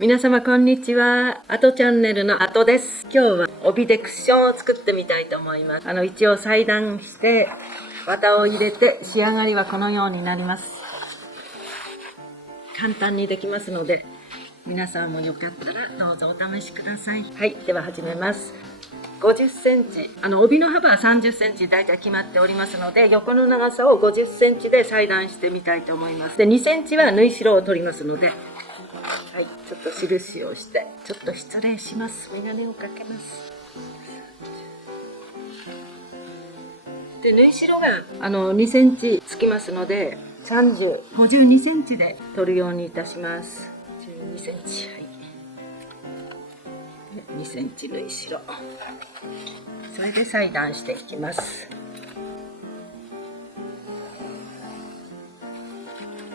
皆様こんにちは。あとチャンネルのあとです。今日は帯でクッションを作ってみたいと思います。一応裁断して綿を入れて仕上がりはこのようになります。簡単にできますので皆さんもよかったらどうぞお試しください。はい、では始めます。50センチ、帯の幅は30センチだいたい決まっておりますので、横の長さを50センチで裁断してみたいと思います。で、2センチは縫い代を取りますので、はい、ちょっと印をして、ちょっと失礼します。眼鏡をかけます。で、縫い代が2センチつきますので、52センチで取るようにいたします。12センチ、はい。2センチ縫い代。それで裁断していきます。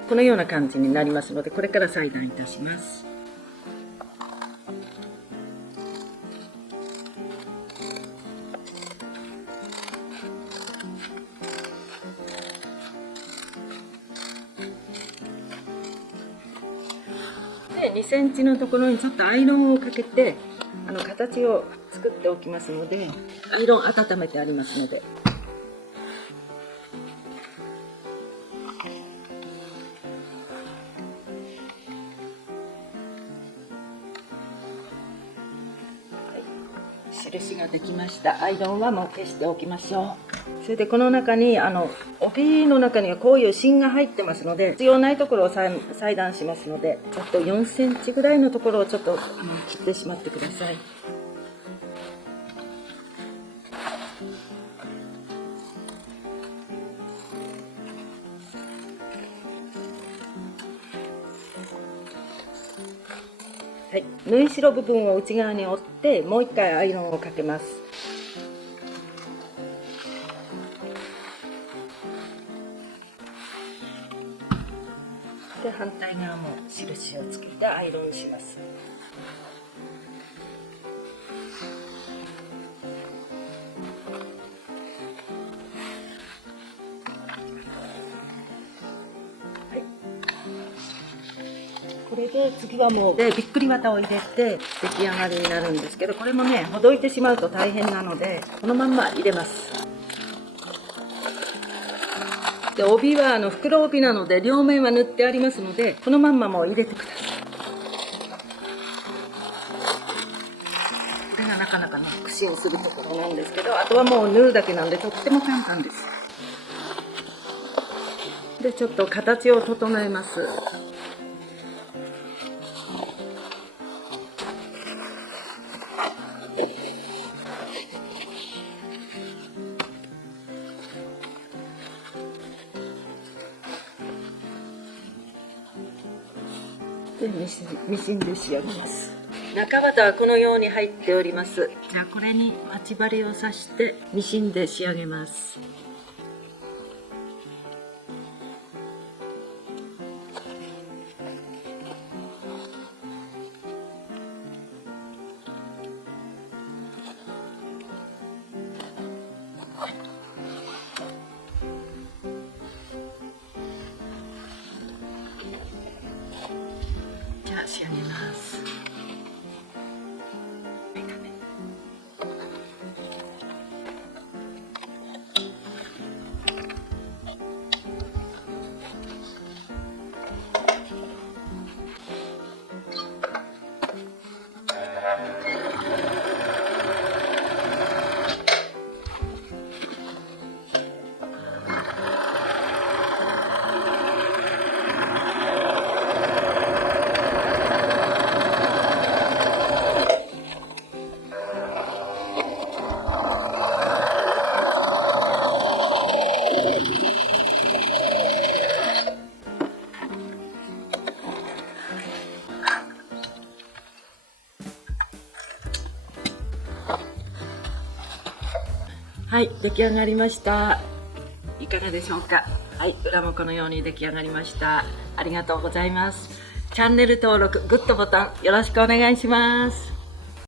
このような感じになりますので、これから裁断いたします。で、2センチのところにちょっとアイロンをかけて形を作っておきますので、アイロン温めてありますので、印ができました。アイロンはもう消しておきましょう。それでこの中に帯の中にはこういう芯が入ってますので、必要ないところを裁断しますので、ちょっと4センチぐらいのところをちょっと切ってしまってください。はい、縫い代部分を内側に折ってもう一回アイロンをかけます。で、反対側も印をつけてアイロンします。これで次はもうびっくり綿を入れて出来上がりになるんですけど、これもね、ほどいてしまうと大変なのでこのまんま入れます。で、帯は袋帯なので両面は塗ってありますので、このまんまもう入れてください。これがなかなかね、苦心するところなんですけど、あとはもう縫うだけなんでとっても簡単です。で、ちょっと形を整えます。で、ミシンで仕上げます。中綿はこのように入っております。じゃあこれに待ち針を刺してミシンで仕上げます。仕上げます。はい、出来上がりました。いかがでしょうか。はい、裏もこのように出来上がりました。ありがとうございます。チャンネル登録、グッドボタンよろしくお願いします。